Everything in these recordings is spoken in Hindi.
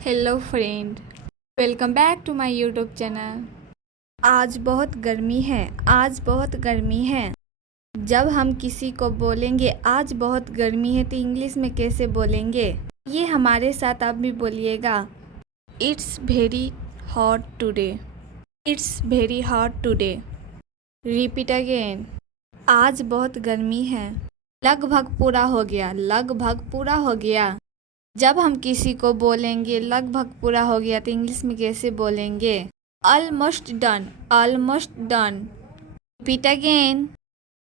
Hello friend, welcome back to my YouTube channel. आज बहुत गर्मी है, आज बहुत गर्मी है। जब हम किसी को बोलेंगे आज बहुत गर्मी है तो इंग्लिश में कैसे बोलेंगे? ये हमारे साथ आप भी बोलिएगा। It's very hot today. It's very hot today. Repeat again. आज बहुत गर्मी है। लगभग पूरा हो गया, लगभग पूरा हो गया। जब हम किसी को बोलेंगे लगभग पूरा हो गया तो इंग्लिश में कैसे बोलेंगे? Almost done, almost done. Repeat again.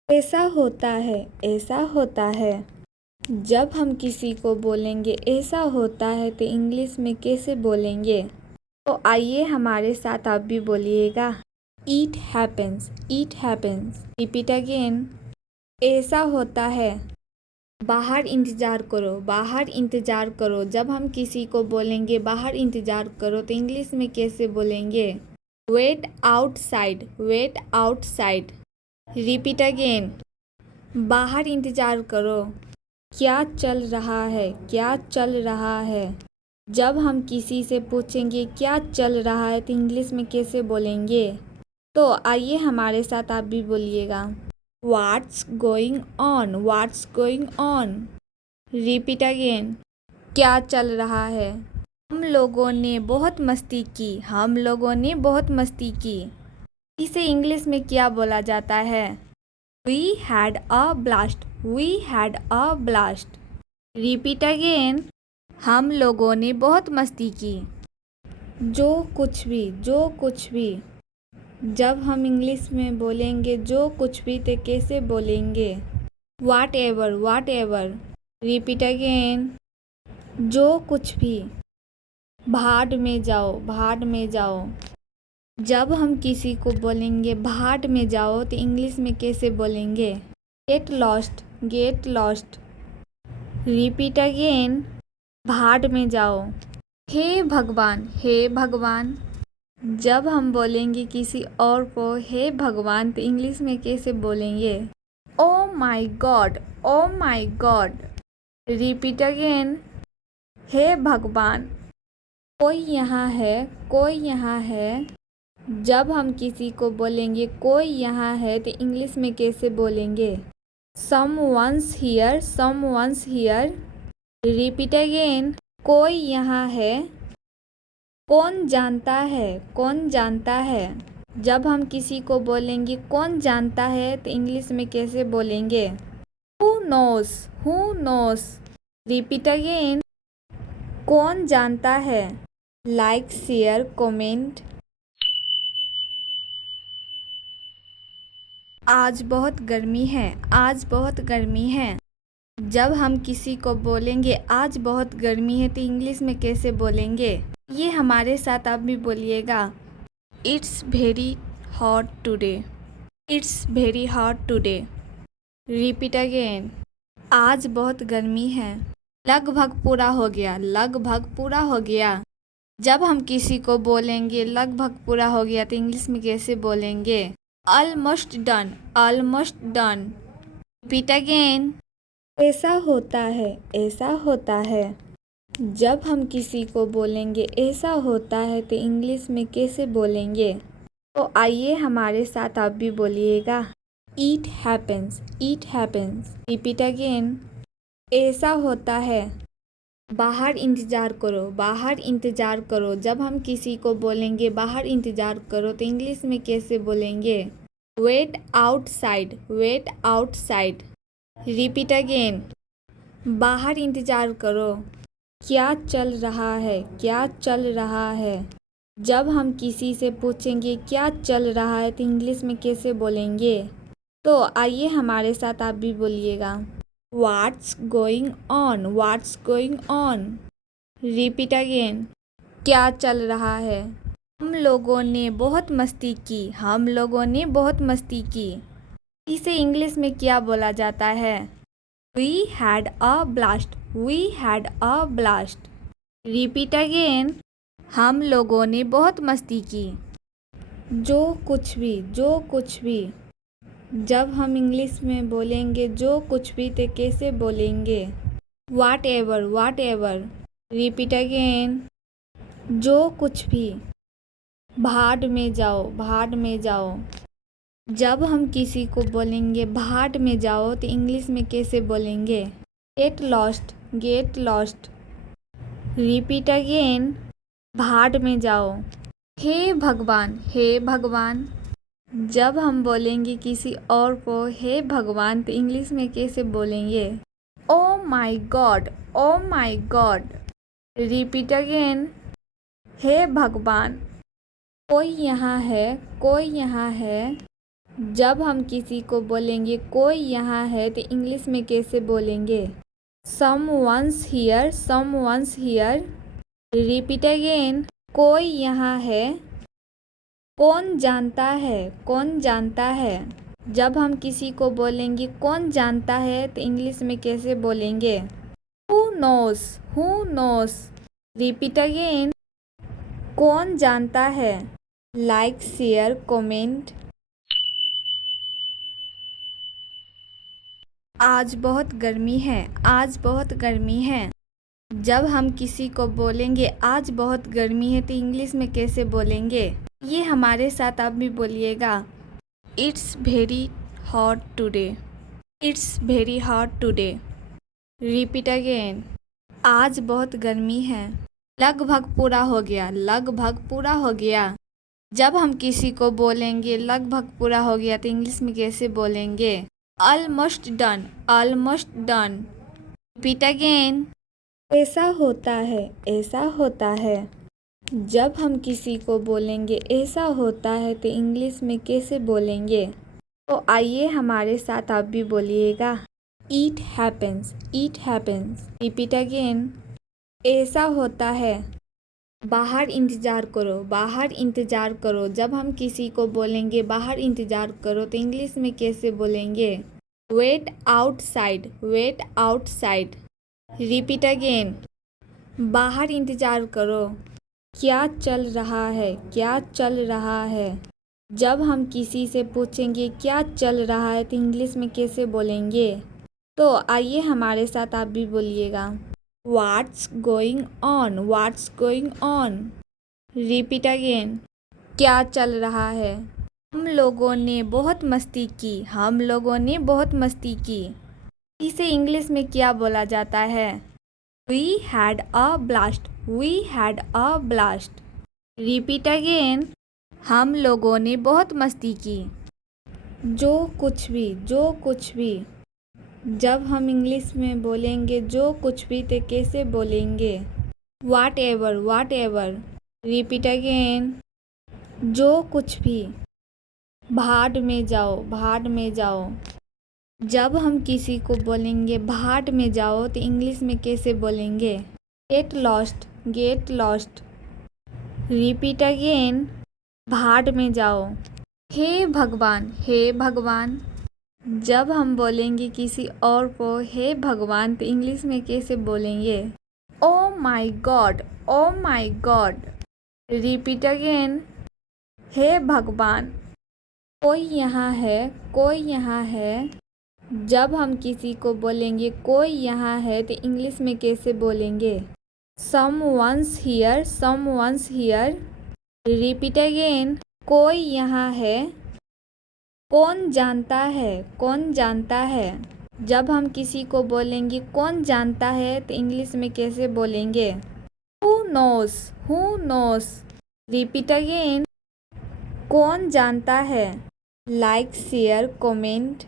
ऐसा होता है, ऐसा होता है। जब हम किसी को बोलेंगे ऐसा होता है तो इंग्लिश में कैसे बोलेंगे? तो आइए हमारे साथ आप भी बोलिएगा। It happens, it happens. Repeat again. ऐसा होता है। बाहर इंतज़ार करो, बाहर इंतज़ार करो। जब हम किसी को बोलेंगे बाहर इंतज़ार करो तो इंग्लिश में कैसे बोलेंगे? Wait outside, wait outside. Repeat again. बाहर इंतज़ार करो। क्या चल रहा है, क्या चल रहा है? जब हम किसी से पूछेंगे क्या चल रहा है तो इंग्लिश में कैसे बोलेंगे? तो आइए हमारे साथ आप भी बोलिएगा। What's going on? What's going on? Repeat again. क्या चल रहा है? हम लोगों ने बहुत मस्ती की, हम लोगों ने बहुत मस्ती की। इसे इंग्लिश में क्या बोला जाता है? We had a blast. We had a blast. Repeat again. हम लोगों ने बहुत मस्ती की। जो कुछ भी, जो कुछ भी। जब हम इंग्लिश में बोलेंगे जो कुछ भी तो कैसे बोलेंगे? वाट एवर, वाट एवर। Repeat again. जो कुछ भी। भाड़ में जाओ, भाड़ में जाओ। जब हम किसी को बोलेंगे भाड़ में जाओ तो इंग्लिश में कैसे बोलेंगे? Get lost, get lost. Repeat again. भाड़ में जाओ। हे भगवान, हे भगवान। जब हम बोलेंगे किसी और को हे भगवान तो इंग्लिश में कैसे बोलेंगे? Oh my God, oh my God. Repeat again. हे भगवान। कोई यहाँ है, कोई यहाँ है। जब हम किसी को बोलेंगे कोई यहाँ है तो इंग्लिश में कैसे बोलेंगे? Someone's here, someone's here. Repeat again. कोई यहाँ है। कौन जानता है, कौन जानता है? जब हम किसी को बोलेंगे कौन जानता है तो इंग्लिश में कैसे बोलेंगे? Who knows, who knows. Repeat again. कौन जानता है? Like, share, comment. आज बहुत गर्मी है, आज बहुत गर्मी है। जब हम किसी को बोलेंगे आज बहुत गर्मी है तो इंग्लिश में कैसे बोलेंगे? ये हमारे साथ आप भी बोलिएगा। It's very hot today. It's very hot today. Repeat again. आज बहुत गर्मी है। लगभग पूरा हो गया, लगभग पूरा हो गया। जब हम किसी को बोलेंगे लगभग पूरा हो गया तो इंग्लिश में कैसे बोलेंगे? Almost done, almost done. Repeat again. ऐसा होता है, ऐसा होता है। जब हम किसी को बोलेंगे ऐसा होता है तो इंग्लिश में कैसे बोलेंगे? तो आइए हमारे साथ आप भी बोलिएगा। ईट हैपन्स, ईट हैपन्स। Repeat again. ऐसा होता है। बाहर इंतज़ार करो, बाहर इंतज़ार करो। जब हम किसी को बोलेंगे बाहर इंतज़ार करो तो इंग्लिश में कैसे बोलेंगे? Wait outside, wait outside. Repeat again. बाहर इंतज़ार करो। क्या चल रहा है, क्या चल रहा है? जब हम किसी से पूछेंगे क्या चल रहा है तो इंग्लिश में कैसे बोलेंगे? तो आइए हमारे साथ आप भी बोलिएगा। What's going on, what's going on. Repeat again. क्या चल रहा है? हम लोगों ने बहुत मस्ती की, हम लोगों ने बहुत मस्ती की। इसे इंग्लिश में क्या बोला जाता है? We had a blast. We had a blast. Repeat again. हम लोगों ने बहुत मस्ती की। जो कुछ भी, जो कुछ भी। जब हम इंग्लिश में बोलेंगे जो कुछ भी तो कैसे बोलेंगे? Whatever, whatever. Repeat again. जो कुछ भी, भाड़ में जाओ, भाड़ में जाओ। जब हम किसी को बोलेंगे भाड़ में जाओ तो इंग्लिश में कैसे बोलेंगे? Get lost, get lost. Repeat again, भाड़ में जाओ। हे भगवान, हे भगवान। जब हम बोलेंगे किसी और को हे भगवान तो इंग्लिश में कैसे बोलेंगे? Oh my God, oh my God. Repeat again, हे भगवान। कोई यहाँ है, कोई यहाँ है। जब हम किसी को बोलेंगे कोई यहाँ है तो इंग्लिश में कैसे बोलेंगे? someone's here, someone's here। Repeat again, कोई यहाँ है। कौन जानता है, कौन जानता है। जब हम किसी को बोलेंगे कौन जानता है तो इंग्लिश में कैसे बोलेंगे? who knows, who knows। Repeat again, कौन जानता है। Like, share, comment. आज बहुत गर्मी है, आज बहुत गर्मी है। जब हम किसी को बोलेंगे आज बहुत गर्मी है तो इंग्लिश में कैसे बोलेंगे? ये हमारे साथ आप भी बोलिएगा। It's very hot today, it's very hot today. Repeat again, आज बहुत गर्मी है। लगभग पूरा हो गया, लगभग पूरा हो गया। जब हम किसी को बोलेंगे लगभग पूरा हो गया तो इंग्लिश में कैसे बोलेंगे? Almost done, almost done. Repeat again, ऐसा होता है, ऐसा होता है। जब हम किसी को बोलेंगे ऐसा होता है तो इंग्लिश में कैसे बोलेंगे? तो आइए हमारे साथ आप भी बोलिएगा। It happens, it happens. Repeat again, ऐसा होता है। बाहर इंतज़ार करो, बाहर इंतज़ार करो। जब हम किसी को बोलेंगे बाहर इंतज़ार करो तो इंग्लिश में कैसे बोलेंगे? Wait outside, wait outside. Repeat again, बाहर इंतज़ार करो। क्या चल रहा है, क्या चल रहा है। जब हम किसी से पूछेंगे क्या चल रहा है तो इंग्लिश में कैसे बोलेंगे? तो आइए हमारे साथ आप भी बोलिएगा। What's going on, what's going on. Repeat again, क्या चल रहा है। हम लोगों ने बहुत मस्ती की, हम लोगों ने बहुत मस्ती की। इसे इंग्लिश में क्या बोला जाता है? We had a blast, we had a blast। Repeat again, हम लोगों ने बहुत मस्ती की। जो कुछ भी, जो कुछ भी। जब हम इंग्लिश में बोलेंगे जो कुछ भी तो कैसे बोलेंगे? वाट एवर, वाट एवर। रिपीट अगेन, जो कुछ भी। भाड़ में जाओ, भाड़ में जाओ। जब हम किसी को बोलेंगे भाड़ में जाओ तो इंग्लिश में कैसे बोलेंगे? Get lost, get lost. Repeat again, भाड़ में जाओ। हे भगवान, हे भगवान। जब हम बोलेंगे किसी और को हे भगवान तो इंग्लिश में कैसे बोलेंगे? Oh my God, oh my God. Repeat again, हे भगवान। कोई यहाँ है, कोई यहाँ है। जब हम किसी को बोलेंगे कोई यहाँ है तो इंग्लिश में कैसे बोलेंगे? someone's here, someone's here। Repeat again, कोई यहाँ है। कौन जानता है, कौन जानता है। जब हम किसी को बोलेंगे कौन जानता है तो इंग्लिश में कैसे बोलेंगे? who knows, who knows। Repeat again, कौन जानता है। Like, share, comment.